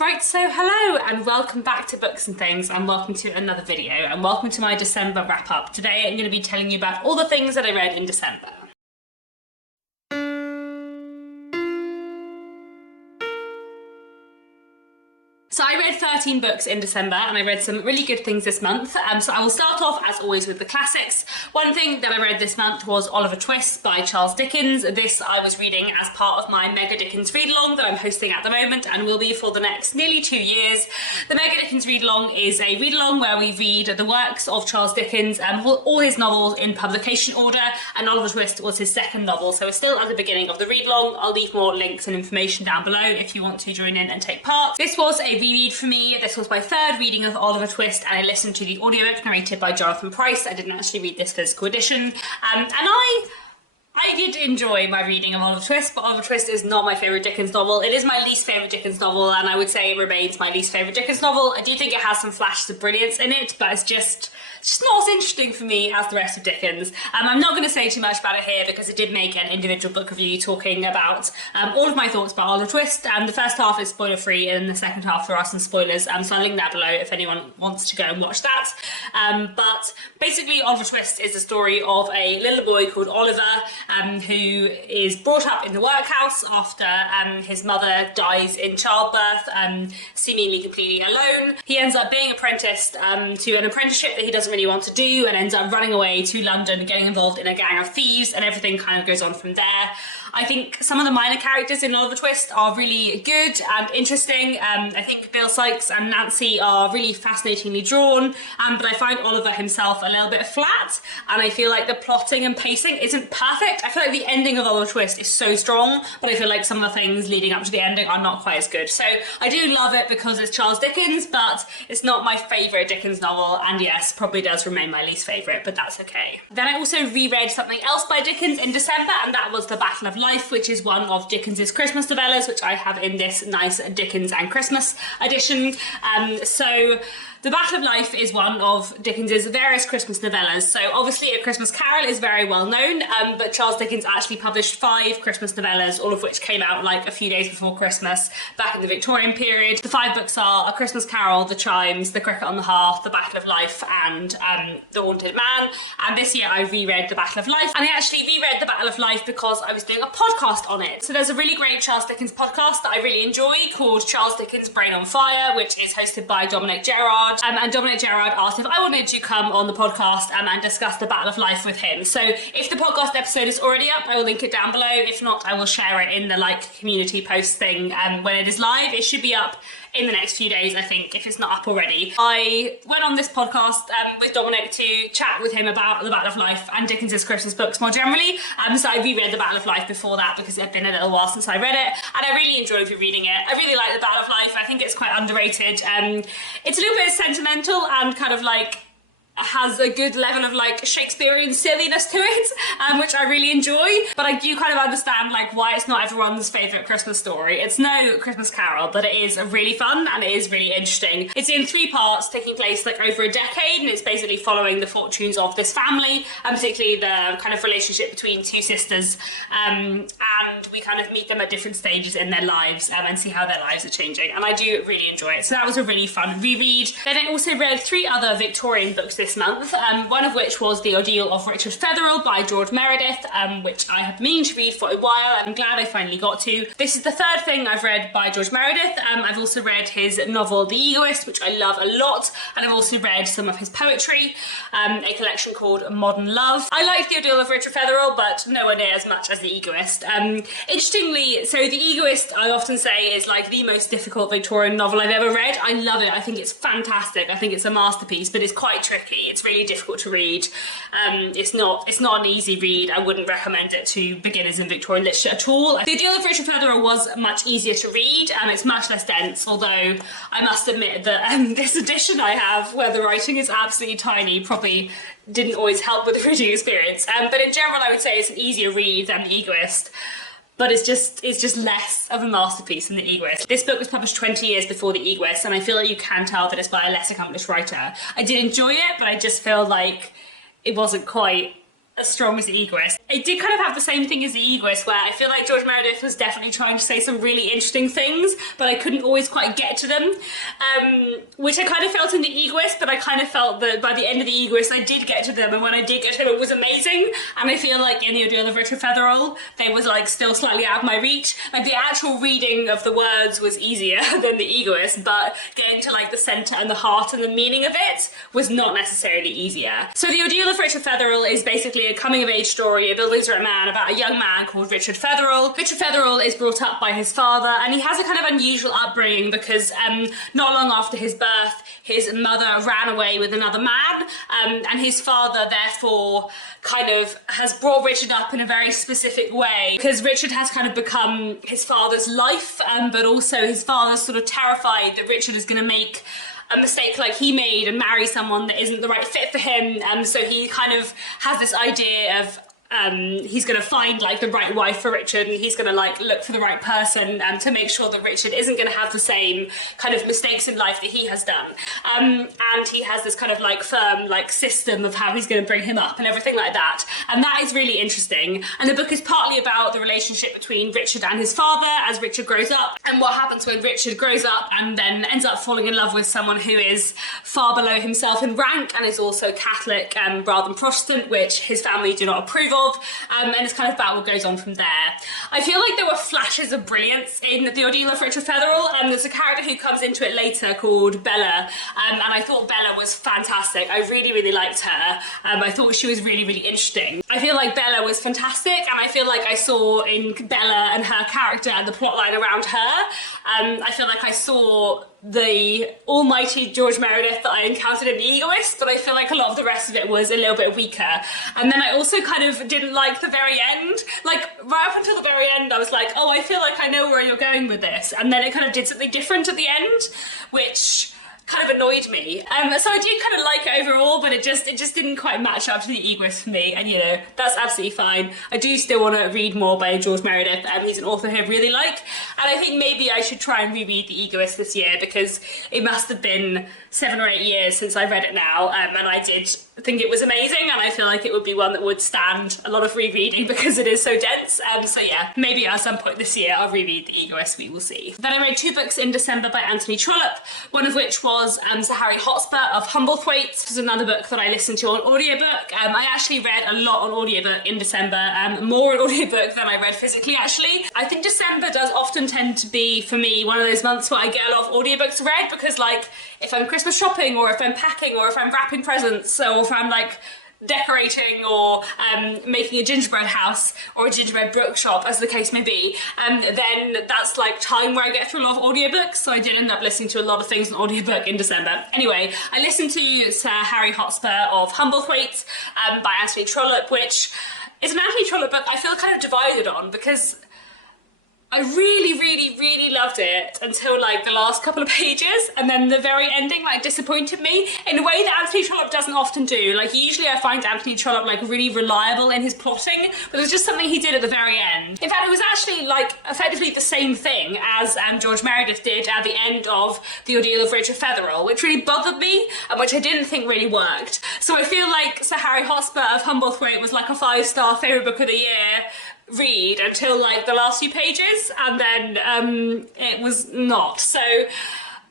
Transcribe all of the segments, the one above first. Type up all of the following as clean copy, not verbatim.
Right, so hello and welcome back to Books and Things, and welcome to another video, and welcome to my December wrap-up. Today I'm going to be telling you about all the things that I read in December. So I read 13 books in December, and I read some really good things this month. So I will start off, as always, with the classics. One thing that I read this month was Oliver Twist by Charles Dickens. This I was reading as part of my Mega Dickens Readalong that I'm hosting at the moment and will be for the next nearly 2 years. The Mega Dickens Readalong is a read-along where we read the works of Charles Dickens, all his novels in publication order, and Oliver Twist was his second novel. So we're still at the beginning of the read-along. I'll leave more links and information down below if you want to join in and take part. This was a reread for me. This was my third reading of Oliver Twist, and I listened to the audiobook narrated by Jonathan Pryce. I didn't actually read this physical edition, and I did enjoy my reading of Oliver Twist, but Oliver Twist is not my favourite Dickens novel. It is my least favourite Dickens novel, and I would say it remains my least favourite Dickens novel. I do think it has some flashes of brilliance in it, but it's just not as interesting for me as the rest of Dickens. I'm not going to say too much about it here because I did make an individual book review talking about all of my thoughts about Oliver Twist, and the first half is spoiler free and the second half there are some spoilers, so I'll link that below if anyone wants to go and watch that. But basically Oliver Twist is the story of a little boy called Oliver who is brought up in the workhouse after his mother dies in childbirth, seemingly completely alone. He ends up being apprenticed to an apprenticeship that he doesn't really want to do, and ends up running away to London, getting involved in a gang of thieves, and everything kind of goes on from there. I think some of the minor characters in Oliver Twist are really good and interesting. I think Bill Sikes and Nancy are really fascinatingly drawn, but I find Oliver himself a little bit flat, and I feel like the plotting and pacing isn't perfect. I feel like the ending of Oliver Twist is so strong, but I feel like some of the things leading up to the ending are not quite as good. So I do love it because it's Charles Dickens, but it's not my favourite Dickens novel, and yes, probably does remain my least favourite, but that's okay. Then I also reread something else by Dickens in December, and that was The Battle of Life, which is one of Dickens's Christmas novellas, which I have in this nice Dickens and Christmas edition. So The Battle of Life is one of Dickens's various Christmas novellas. So obviously A Christmas Carol is very well known, but Charles Dickens actually published 5 Christmas novellas, all of which came out like a few days before Christmas back in the Victorian period. The 5 books are A Christmas Carol, The Chimes, The Cricket on the Hearth, The Battle of Life, and The Haunted Man. And this year I reread The Battle of Life, and I actually reread The Battle of Life because I was doing a podcast on it. So there's a really great Charles Dickens podcast that I really enjoy called Charles Dickens' Brain on Fire, which is hosted by Dominic Gerard. And Dominic Gerard asked if I wanted to come on the podcast and discuss The Battle of Life with him. So if the podcast episode is already up, I will link it down below. If not, I will share it in the community post thing when it is live. It should be up in the next few days, I think, if it's not up already. I went on this podcast with Dominic to chat with him about The Battle of Life and Dickens's Christmas books more generally. So I reread The Battle of Life before that because it had been a little while since I read it, and I really enjoyed rereading it. I really like The Battle of Life. I think it's quite underrated. It's a little bit sentimental and kind of has a good level of Shakespearean silliness to it, which I really enjoy, but I do kind of understand why it's not everyone's favourite Christmas story. It's no Christmas Carol, but it is really fun and it is really interesting. It's in 3 parts, taking place over a decade, and it's basically following the fortunes of this family, and particularly the kind of relationship between 2 sisters, and we kind of meet them at different stages in their lives and see how their lives are changing, and I do really enjoy it. So that was a really fun reread. Then I also read 3 other Victorian books this month, one of which was The Ordeal of Richard Featherell by George Meredith, which I have been meaning to read for a while. I'm glad I finally got to. This is the 3rd thing I've read by George Meredith. I've also read his novel The Egoist, which I love a lot, and I've also read some of his poetry, a collection called Modern Love. I like The Ordeal of Richard Featherell, but nowhere near as much as The Egoist. Interestingly, so The Egoist, I often say, is the most difficult Victorian novel I've ever read. I love it. I think it's fantastic. I think it's a masterpiece, but it's quite tricky. It's really difficult to read. It's not an easy read. I wouldn't recommend it to beginners in Victorian literature at all. The Ordeal of Richard Featherell was much easier to read, and it's much less dense, although I must admit that this edition I have, where the writing is absolutely tiny, probably didn't always help with the reading experience. But in general, I would say it's an easier read than The Egoist. But it's just less of a masterpiece than The Egoist. This book was published 20 years before The Egoist, and I feel like you can tell that it's by a less accomplished writer. I did enjoy it, but I just feel like it wasn't quite as strong as the Egoist. It did kind of have the same thing as the Egoist, where I feel like George Meredith was definitely trying to say some really interesting things, but I couldn't always quite get to them, which I kind of felt in the Egoist, but I kind of felt that by the end of the Egoist I did get to them, and when I did get to them it was amazing. And I feel like in the Ordeal of Richard Featherall they was like still slightly out of my reach. Like the actual reading of the words was easier than the Egoist, but getting to like the centre and the heart and the meaning of it was not necessarily easier. So the Ordeal of Richard Featherall is basically a coming-of-age story, a illiterate man, about a young man called Richard Featherall. Richard Featherall is brought up by his father, and he has a kind of unusual upbringing because not long after his birth, his mother ran away with another man, and his father therefore kind of has brought Richard up in a very specific way, because Richard has kind of become his father's life, but also his father's sort of terrified that Richard is going to make a mistake like he made and marry someone that isn't the right fit for him, so he kind of has this idea of he's going to find like the right wife for Richard, and he's going to like look for the right person to make sure that Richard isn't going to have the same kind of mistakes in life that he has done, and he has this kind of like firm like system of how he's going to bring him up and everything like that, and that is really interesting. And the book is partly about the relationship between Richard and his father as Richard grows up, and what happens when Richard grows up and then ends up falling in love with someone who is far below himself in rank and is also Catholic rather than Protestant, which his family do not approve of. And it's kind of about what goes on from there. I feel like there were flashes of brilliance in The Ordeal of Richard Featherall, and there's a character who comes into it later called Bella, and I thought Bella was fantastic. I really, really liked her. I thought she was really, really interesting. I feel like Bella was fantastic, and I feel like I saw in Bella and her character and the plotline around her, I feel like I saw the almighty George Meredith that I encountered in The Egoist, but I feel like a lot of the rest of it was a little bit weaker. And then I also kind of didn't like the very end. Like, right up until the very end, I was like, oh, I feel like I know where you're going with this. And then it kind of did something different at the end, which kind of annoyed me. So I did kind of like it overall, but it just didn't quite match up to The Egoist for me, and you know, that's absolutely fine. I do still want to read more by George Meredith, he's an author who I really like, and I think maybe I should try and reread The Egoist this year, because it must have been 7 or 8 years since I read it now, and I did think it was amazing, and I feel like it would be one that would stand a lot of rereading because it is so dense. So yeah, maybe at some point this year I'll reread The Egoist, we will see. Then I read 2 books in December by Anthony Trollope, one of which was Sir Harry Hotspur of Humblethwaite, which is another book that I listened to on audiobook. I actually read a lot on audiobook in December, more on audiobook than I read physically actually. I think December does often tend to be, for me, one of those months where I get a lot of audiobooks read, because like, if I'm Christmas shopping, or if I'm packing, or if I'm wrapping presents, or if I'm like decorating, or making a gingerbread house or a gingerbread bookshop, as the case may be, then that's like time where I get through a lot of audiobooks, so I did end up listening to a lot of things on audiobook in December. Anyway, I listened to Sir Harry Hotspur of Humblethwaite by Anthony Trollope, which is an Anthony Trollope book I feel kind of divided on, because I really, really, really loved it until like the last couple of pages, and then the very ending like disappointed me in a way that Anthony Trollope doesn't often do. Like, usually I find Anthony Trollope like really reliable in his plotting, but there's just something he did at the very end. In fact, it was actually like effectively the same thing as George Meredith did at the end of The Ordeal of Richard Featherall, which really bothered me and which I didn't think really worked. So I feel like Sir Harry Hotspur of Humblethwaite was like a 5-star favourite book of the year read until like the last few pages, and then it was not. So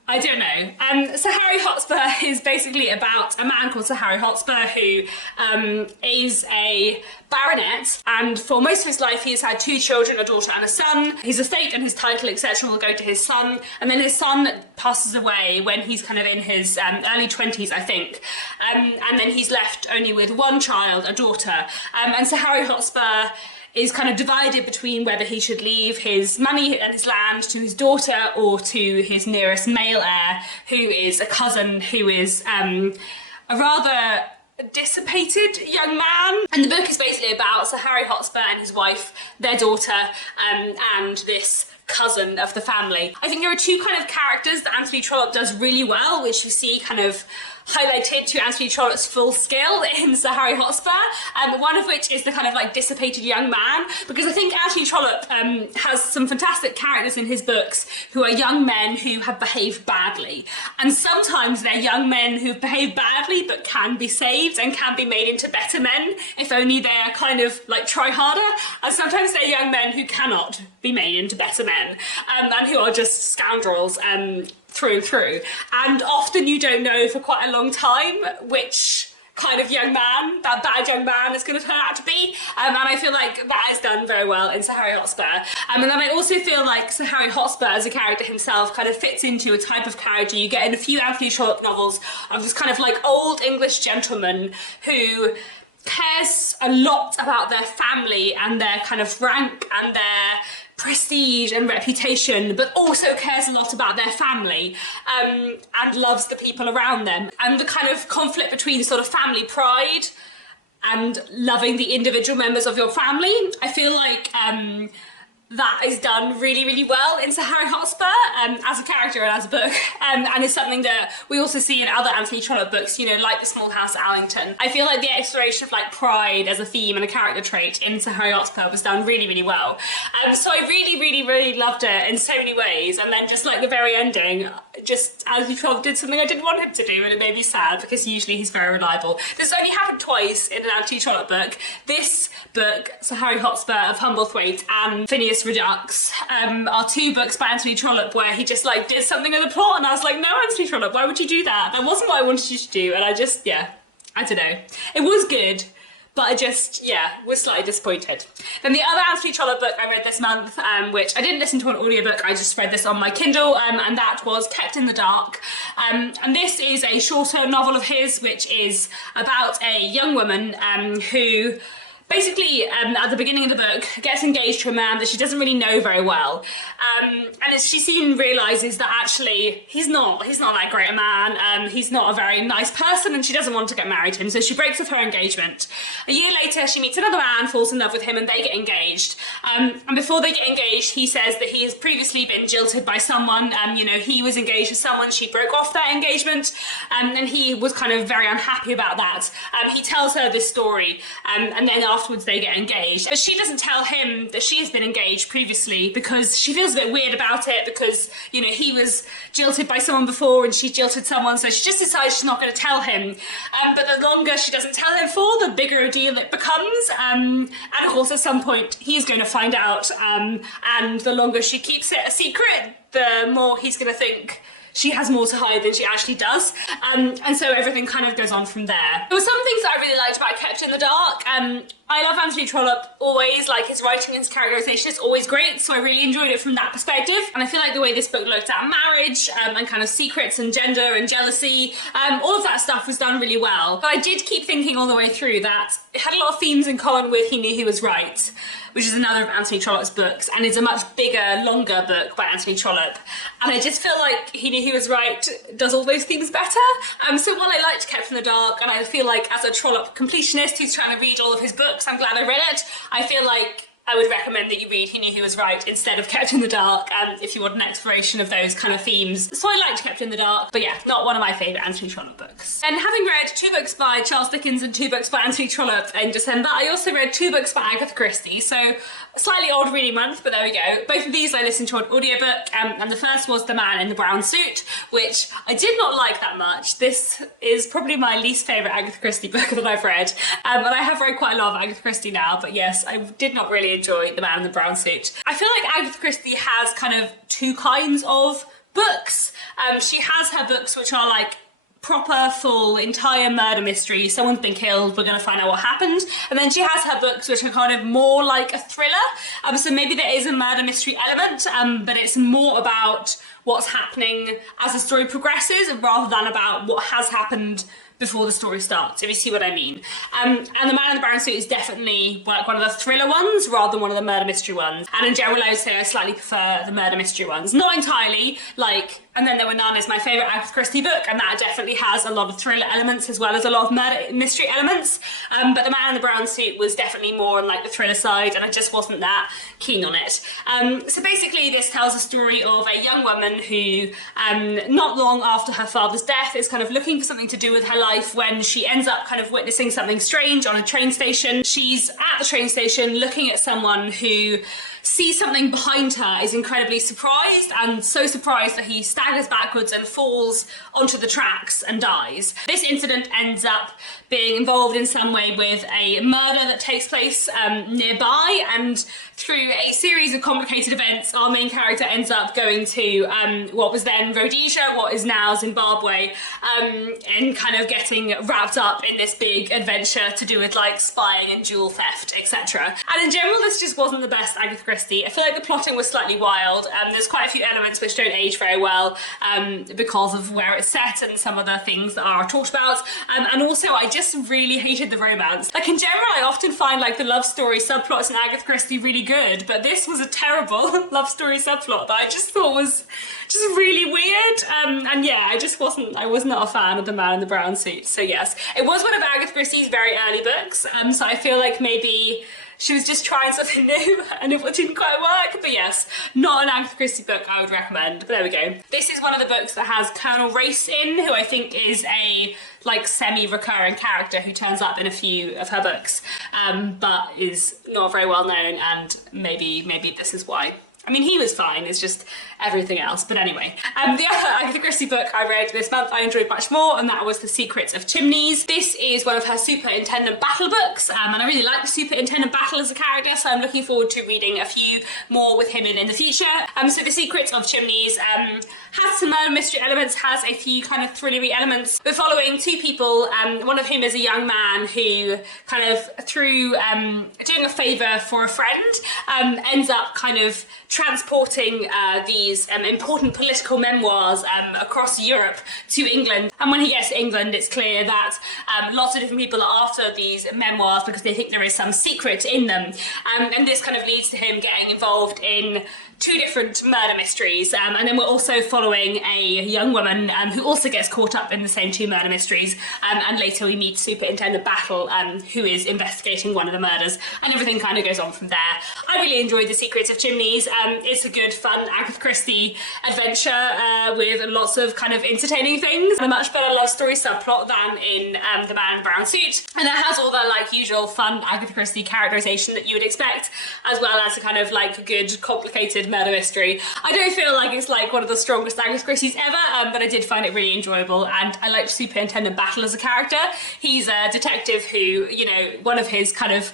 I don't know. Sir Harry Hotspur is basically about a man called Sir Harry Hotspur who is a baronet, and for most of his life he has had 2 children, a daughter and a son. His estate and his title, etc., will go to his son, and then his son passes away when he's kind of in his early 20s, I think, and then he's left only with 1 child, a daughter, and Sir Harry Hotspur is kind of divided between whether he should leave his money and his land to his daughter or to his nearest male heir, who is a cousin who is a rather dissipated young man. And the book is basically about Sir Harry Hotspur and his wife, their daughter, and this cousin of the family. I think there are 2 kind of characters that Anthony Trollope does really well, which you see kind of highlighted to Anthony Trollope's full skill in Sir Harry Hotspur, one of which is the kind of like dissipated young man, because I think Anthony Trollope has some fantastic characters in his books who are young men who have behaved badly, and sometimes they're young men who've behaved badly but can be saved and can be made into better men if only they're kind of like try harder, and sometimes they're young men who cannot be made into better men, and who are just scoundrels through and through, and often you don't know for quite a long time which kind of young man that bad young man is going to turn out to be, and I feel like that is done very well in Sir Harry Hotspur. And then I also feel like Sir Harry Hotspur as a character himself kind of fits into a type of character you get in a few Anthony Trollope novels, of this kind of like old English gentleman who cares a lot about their family and their kind of rank and their prestige and reputation, but also cares a lot about their family, and loves the people around them, and the kind of conflict between sort of family pride and loving the individual members of your family. I feel like that is done really, really well in Sir Harry Hotspur, as a character and as a book, and it's something that we also see in other Anthony Trollope books, you know, like The Small House at Allington. I feel like the exploration of like pride as a theme and a character trait in Sir Harry Hotspur was done really, really well. So I really, really, really loved it in so many ways, and then just like the very ending, just Anthony Trollope did something I didn't want him to do, and it made me sad because usually he's very reliable. This only happened twice in an Anthony Trollope book. This book, Sir Harry Hotspur of Humblethwaite, and Phineas Redux, are two books by Anthony Trollope where he just like did something in the plot, and I was like, no, Anthony Trollope, why would you do that? That wasn't what I wanted you to do, and I just, yeah, I don't know. It was good, but I just, yeah, was slightly disappointed. Then the other Anthony Trollope book I read this month, which I didn't listen to an audiobook, I just read this on my Kindle, and that was Kept in the Dark. And this is a shorter novel of his, which is about a young woman who basically, at the beginning of the book, gets engaged to a man that she doesn't really know very well. And as she soon realises that actually he's not that great a man, he's not a very nice person, and she doesn't want to get married to him, so she breaks off her engagement. A year later, she meets another man, falls in love with him, and they get engaged. And before they get engaged, he says that he has previously been jilted by someone. You know, he was engaged to someone, she broke off that engagement, and he was kind of very unhappy about that. He tells her this story, and then afterwards they get engaged. But she doesn't tell him that she has been engaged previously because she feels a bit weird about it, because, you know, he was jilted by someone before and she jilted someone, so she just decides she's not going to tell him. But the longer she doesn't tell him for, the bigger a deal it becomes. And of course at some point he's going to find out, and the longer she keeps it a secret, the more he's going to think she has more to hide than she actually does. And so everything kind of goes on from there. There were some things that I really liked about Kept in the Dark. I love Anthony Trollope always, like his writing and his characterisation is always great, so I really enjoyed it from that perspective. And I feel like the way this book looked at marriage, and kind of secrets and gender and jealousy, all of that stuff was done really well. But I did keep thinking all the way through that it had a lot of themes in common with He Knew He Was Right, which is another of Anthony Trollope's books, and is a much bigger, longer book by Anthony Trollope. And I just feel like He Knew He Was Right does all those themes better. So while I liked Kept in the Dark, and I feel like as a Trollope completionist who's trying to read all of his books, I'm glad I read it, I feel like I would recommend that you read He Knew He Was Right instead of Kept in the Dark, if you want an exploration of those kind of themes. So I liked Kept in the Dark, but yeah, not one of my favourite Anthony Trollope books. And having read 2 books by Charles Dickens and 2 books by Anthony Trollope in December, I also read 2 books by Agatha Christie, so a slightly odd reading month, but there we go. Both of these I listened to on audiobook, and the first was The Man in the Brown Suit, which I did not like that much. This is probably my least favourite Agatha Christie book that I've read, and I have read quite a lot of Agatha Christie now, but yes, I did not really enjoy The Man in the Brown Suit. I feel like Agatha Christie has kind of 2 kinds of books. She has her books which are like proper, full, entire murder mystery. Someone's been killed, we're going to find out what happened. And then she has her books which are kind of more like a thriller. So maybe there is a murder mystery element, but it's more about what's happening as the story progresses rather than about what has happened before the story starts, if you see what I mean. And The Man in the Brown Suit is definitely like one of the thriller ones rather than one of the murder mystery ones. And in general, I would say I slightly prefer the murder mystery ones. Not entirely, like And Then There Were None is my favourite Agatha Christie book, and that definitely has a lot of thriller elements as well as a lot of murder mystery elements. But The Man in the Brown Suit was definitely more on like the thriller side, and I just wasn't that keen on it. So basically this tells a story of a young woman woman who, not long after her father's death, is kind of looking for something to do with her life when she ends up kind of witnessing something strange on a train station. She's at the train station looking at someone who sees something behind her, is incredibly surprised, and so surprised that he staggers backwards and falls onto the tracks and dies. This incident ends up being involved in some way with a murder that takes place nearby, and through a series of complicated events, our main character ends up going to what was then Rhodesia, what is now Zimbabwe, and kind of getting wrapped up in this big adventure to do with like spying and jewel theft, etc. And in general, this just wasn't the best Agatha Christie. I feel like the plotting was slightly wild. There's quite a few elements which don't age very well because of where it's set and some of the things that are talked about. And also, I just really hated the romance. Like in general, I often find like the love story subplots in Agatha Christie really good, but this was a terrible love story subplot that I just thought was just really weird. And yeah, I was not a fan of the man in the brown suit. So yes, it was one of Agatha Christie's very early books. So I feel like maybe she was just trying something new and it didn't quite work. But yes, not an Agatha Christie book I would recommend. But there we go. This is one of the books that has Colonel Race in, who I think is a like semi-recurring character who turns up in a few of her books, but is not very well known, and maybe this is why. I mean, he was fine, it's just everything else. But anyway, the other Agatha Christie book I read this month I enjoyed much more, and that was The Secrets of Chimneys. This is one of her Superintendent Battle books, and I really like the Superintendent Battle as a character, so I'm looking forward to reading a few more with him in the future. So The Secrets of Chimneys has some murder mystery elements, has a few kind of thrillery elements. We're following two people, one of whom is a young man who kind of, through doing a favour for a friend, ends up kind of transporting these important political memoirs across Europe to England. And when he gets to England, it's clear that lots of different people are after these memoirs because they think there is some secret in them. And this kind of leads to him getting involved in two different murder mysteries, and then we're also following a young woman who also gets caught up in the same two murder mysteries, and later we meet Superintendent Battle, who is investigating one of the murders, and everything kind of goes on from there. I really enjoyed The Secrets of Chimneys. It's a good, fun Agatha Christie adventure with lots of kind of entertaining things, and a much better love story subplot than in The Man in the Brown Suit, and it has all the like usual fun Agatha Christie characterization that you would expect, as well as a kind of like good, complicated murder mystery. I don't feel like it's like one of the strongest Agatha Christie's ever, but I did find it really enjoyable, and I liked Superintendent Battle as a character. He's a detective who, you know, one of his kind of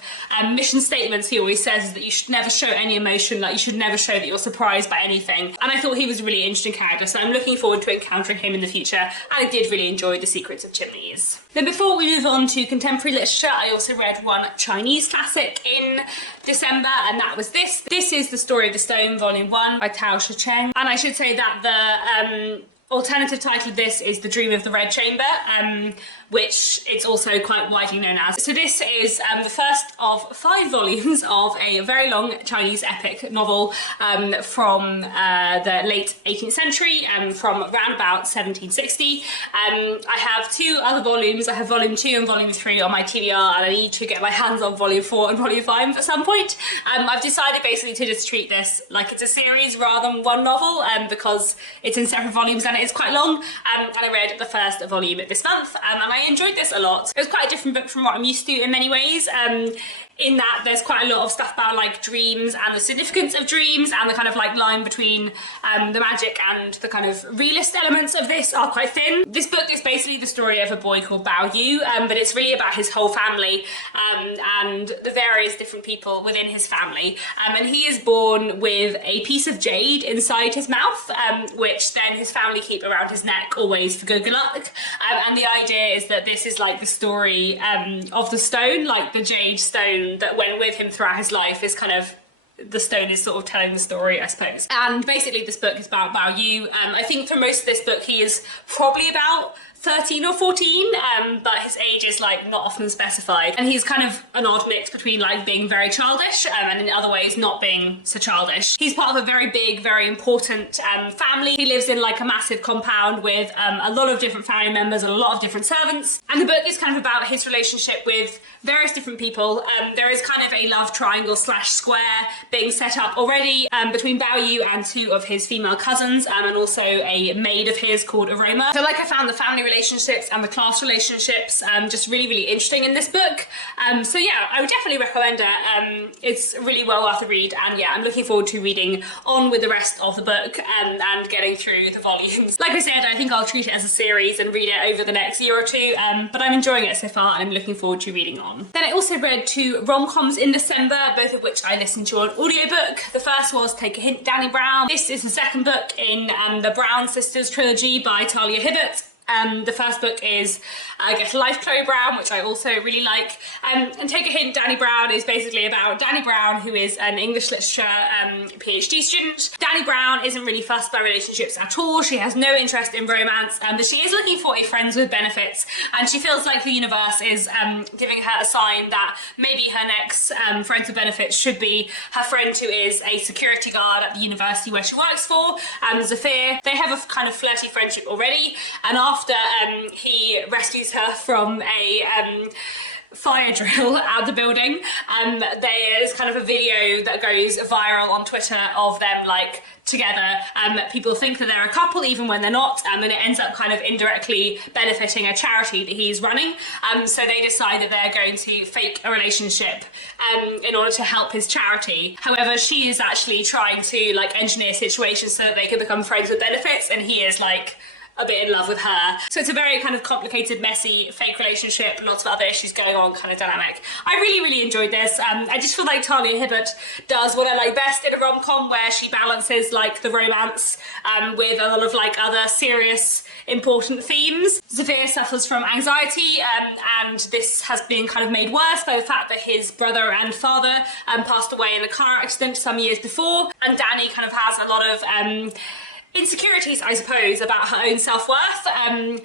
mission statements he always says is that you should never show any emotion, like you should never show that you're surprised by anything, and I thought he was a really interesting character, so I'm looking forward to encountering him in the future, and I did really enjoy The Secrets of Chimneys. Then before we move on to contemporary literature, I also read one Chinese classic in December, and that was this. This is The Story of the Stone, Volume 1 by Tao Shecheng. And I should say that the alternative title of this is The Dream of the Red Chamber, which it's also quite widely known as. So this is the first of 5 volumes of a very long Chinese epic novel from the late 18th century, from around about 1760. I have 2 other volumes. I have Volume 2 and Volume 3 on my TBR, and I need to get my hands on Volume 4 and Volume 5 at some point. I've decided basically to just treat this like it's a series rather than one novel, because it's in separate volumes and it is quite long, and I read the first volume this month, and I enjoyed this a lot. It was quite a different book from what I'm used to in many ways, in that there's quite a lot of stuff about like dreams and the significance of dreams, and the kind of like line between the magic and the kind of realist elements of this are quite thin. This book is basically the story of a boy called Bao Yu, but it's really about his whole family and the various different people within his family, and he is born with a piece of jade inside his mouth, which then his family keep around his neck always for good luck, and the idea is that this is like the story of the stone, like the jade stone that went with him throughout his life is kind of, the stone is sort of telling the story, I suppose. And basically this book is about Bao Yu. I think for most of this book he is probably about 13 or 14, but his age is like not often specified, and he's kind of an odd mix between like being very childish and in other ways not being so childish. He's part of a very big, very important family. He lives in like a massive compound with a lot of different family members and a lot of different servants, and the book is kind of about his relationship with various different people. There is kind of a love triangle / square being set up already between Bao Yu and 2 of his female cousins, and also a maid of his called Aroma. So like I found the family relationships and the class relationships just really, really interesting in this book. So yeah, I would definitely recommend it. It's really well worth a read, and yeah, I'm looking forward to reading on with the rest of the book and getting through the volumes. Like I said, I think I'll treat it as a series and read it over the next year or 2, but I'm enjoying it so far and I'm looking forward to reading on. Then I also read 2 rom-coms in December, both of which I listened to on audiobook. The first was Take a Hint, Danny Brown. This is the second book in the Brown Sisters trilogy by Talia Hibbert. The first book is, I guess, Life Chloe Brown, which I also really like. And Take a Hint, Danny Brown is basically about Danny Brown, who is an English literature PhD student. Danny Brown isn't really fussed by relationships at all. She has no interest in romance, but she is looking for a friends with benefits, and she feels like the universe is giving her a sign that maybe her next friends with benefits should be her friend who is a security guard at the university where she works for, Zafir. They have a kind of flirty friendship already, and after he rescues her from a fire drill at the building, there's kind of a video that goes viral on Twitter of them like together. People think that they're a couple even when they're not, and it ends up kind of indirectly benefiting a charity that he's running. So they decide that they're going to fake a relationship in order to help his charity. However, she is actually trying to like engineer situations so that they can become friends with benefits, and he is like a bit in love with her. So it's a very kind of complicated, messy, fake relationship, lots of other issues going on kind of dynamic. I really, really enjoyed this. I just feel like Talia Hibbert does what I like best in a rom-com, where she balances like the romance with a lot of like other serious, important themes. Zafir suffers from anxiety, and this has been kind of made worse by the fact that his brother and father passed away in a car accident some years before, and Danny kind of has a lot of insecurities, I suppose, about her own self-worth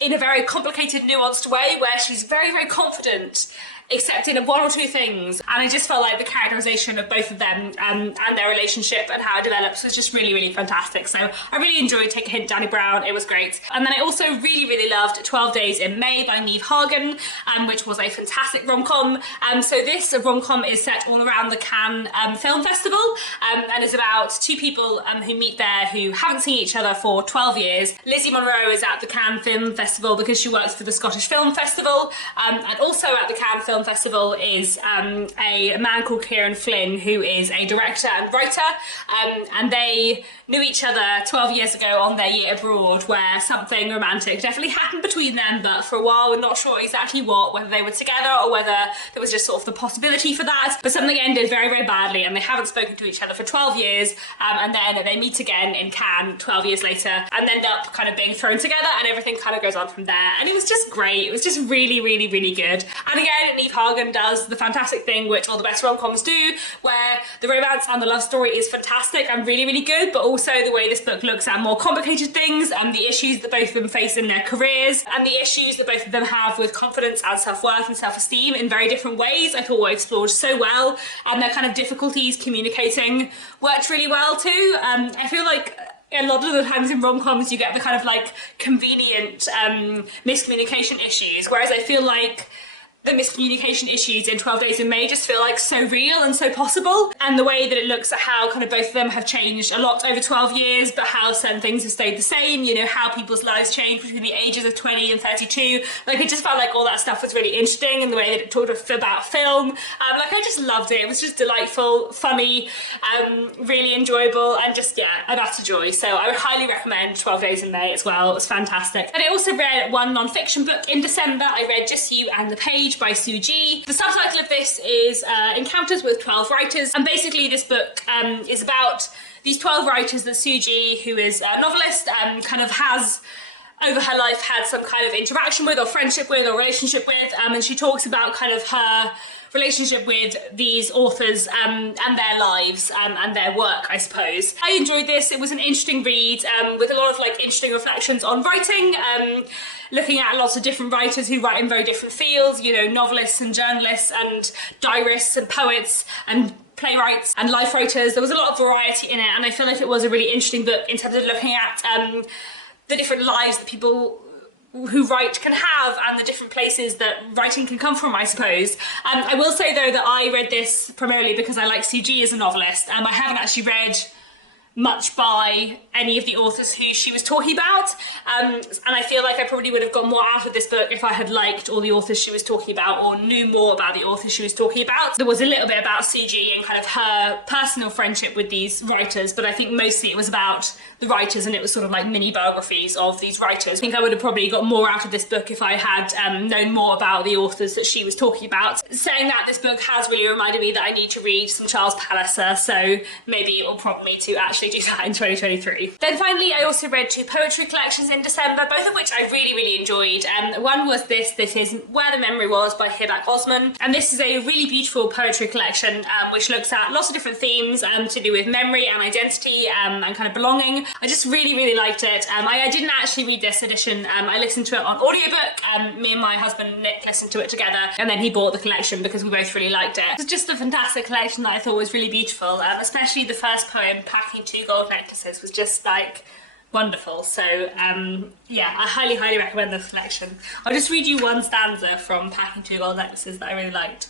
in a very complicated, nuanced way, where she's very, very confident except in 1 or 2 things, and I just felt like the characterization of both of them and their relationship and how it develops was just really, really fantastic. So I really enjoyed Take a Hint, Danny Brown. It was great. And then I also really, really loved 12 Days in May by Neve Hagen, which was a fantastic rom-com. So this rom-com is set all around the Cannes Film Festival, and is about 2 people who meet there who haven't seen each other for 12 years. Lizzie Monroe is at the Cannes Film Festival because she works for the Scottish Film Festival, and also at the Cannes Film Festival is a man called Kieran Flynn, who is a director and writer, and they knew each other 12 years ago on their year abroad, where something romantic definitely happened between them, but for a while we're not sure exactly what, whether they were together or whether there was just sort of the possibility for that, but something ended very, very badly and they haven't spoken to each other for 12 years, and then they meet again in Cannes 12 years later and end up kind of being thrown together, and everything kind of goes on from there, and it was just great. It was just really, really, really good. And again, Neve Hagen does the fantastic thing which all the best rom-coms do, where the romance and the love story is fantastic and really, really good, but also the way this book looks at more complicated things and the issues that both of them face in their careers and the issues that both of them have with confidence and self-worth and self-esteem in very different ways, I thought were explored so well, and their kind of difficulties communicating worked really well too. I feel like a lot of the times in rom-coms you get the kind of like convenient miscommunication issues, whereas I feel like the miscommunication issues in 12 Days in May just feel like so real and so possible, and the way that it looks at how kind of both of them have changed a lot over 12 years, but how certain things have stayed the same, you know, how people's lives change between the ages of 20 and 32. Like, it just felt like all that stuff was really interesting, and the way that it talked about film, like, I just loved it. It was just delightful, funny, really enjoyable, and just, yeah, an utter joy. So I would highly recommend 12 Days in May as well. It was fantastic. And I also read one non-fiction book in December. I read Just You and the Page by Sue G. The subtitle of this is Encounters with 12 Writers, and basically this book is about these 12 writers that Sue G, who is a novelist, kind of has over her life had some kind of interaction with or friendship with or relationship with, and she talks about kind of her relationship with these authors and their lives and their work, I suppose. I enjoyed this. It was an interesting read with a lot of like interesting reflections on writing, looking at lots of different writers who write in very different fields, you know, novelists and journalists and diarists and poets and playwrights and life writers. There was a lot of variety in it, and I feel like it was a really interesting book in terms of looking at the different lives that people who write can have and the different places that writing can come from, I suppose. I will say though that I read this primarily because I like CG as a novelist. I haven't actually read much by any of the authors who she was talking about, and I feel like I probably would have got more out of this book if I had liked all the authors she was talking about or knew more about the authors she was talking about. There was a little bit about CG and kind of her personal friendship with these writers, but I think mostly it was about the writers, and it was sort of like mini biographies of these writers. I think I would have probably got more out of this book if I had known more about the authors that she was talking about. Saying that, this book has really reminded me that I need to read some Charles Palliser, so maybe it will prompt me to actually do that in 2023. Then finally, I also read 2 poetry collections in December, both of which I really enjoyed. One was this is Where the Memory Was by Hibbak Osman, and this is a really beautiful poetry collection which looks at lots of different themes to do with memory and identity and kind of belonging. I just really liked it. I didn't actually read this edition. I listened to it on audiobook. Me and my husband Nick listened to it together, and then he bought the collection because we both really liked it. It was just a fantastic collection that I thought was really beautiful, especially the first poem, Packing 2 Gold Necklaces, was just like wonderful. So yeah, I highly recommend this collection. I'll just read you one stanza from Packing 2 Gold Necklaces that I really liked.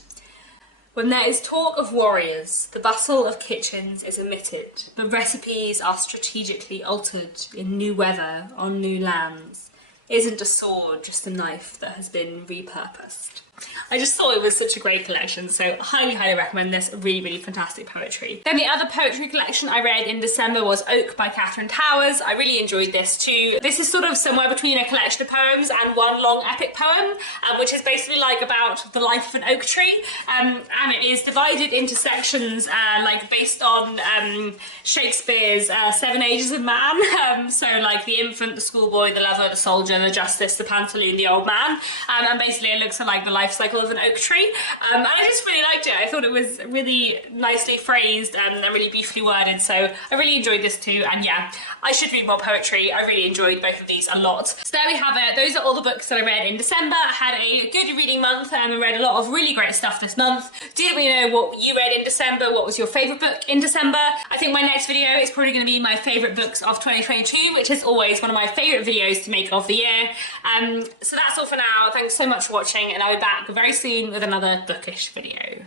When there is talk of warriors, the bustle of kitchens is omitted, but recipes are strategically altered in new weather on new lands. Isn't a sword just a knife that has been repurposed? I just thought it was such a great collection, so highly recommend this. Really fantastic poetry. Then the other poetry collection I read in December was Oak by Catherine Towers. I really enjoyed this too. This is sort of somewhere between a collection of poems and one long epic poem, which is basically like about the life of an oak tree, and it is divided into sections like based on Shakespeare's 7 Ages of Man. So like the infant, the schoolboy, the lover, the soldier, the justice, the pantaloon, the old man, and basically it looks at like the life cycle of an oak tree, and I just really liked it. I thought it was really nicely phrased and really beautifully worded, so I really enjoyed this too. And yeah, I should read more poetry. I really enjoyed both of these a lot. So there we have it. Those are all the books that I read in December. I had a good reading month and read a lot of really great stuff this month. Do let me know what you read in December. What was your favourite book in December? I think my next video is probably going to be my favourite books of 2022, which is always one of my favourite videos to make of the year. So that's all for now. Thanks so much for watching, and I'll be back very soon with another bookish video.